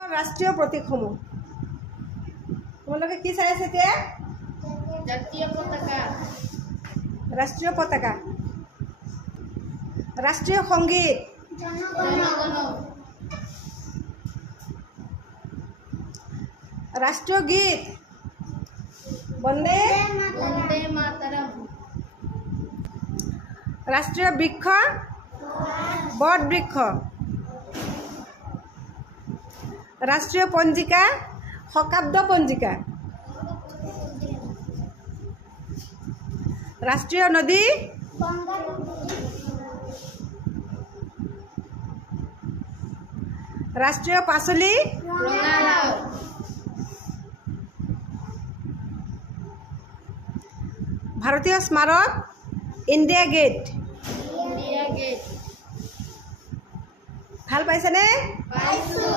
राष्ट्रीय प्रतीकসমূह তোমালোকে কি চাই আছে এতিয়া? জাতীয় পতাকা, राष्ट्रीय पताका, राष्ट्रीय संगीत, জনগণ, राष्ट्रीय गीत, वंदे বন্দে মাতরম, राष्ट्रीय वृक्ष बट वृक्ष, राष्ट्रीय पंजिका शताब्द पंजिका, राष्ट्रीय नदी राष्ट्रीय पाचली ৰঙালাও, भारतीय स्मारक इंडिया गेट ইণ্ডিয়া গেট। ভাল পাইছেনে? পাইছো।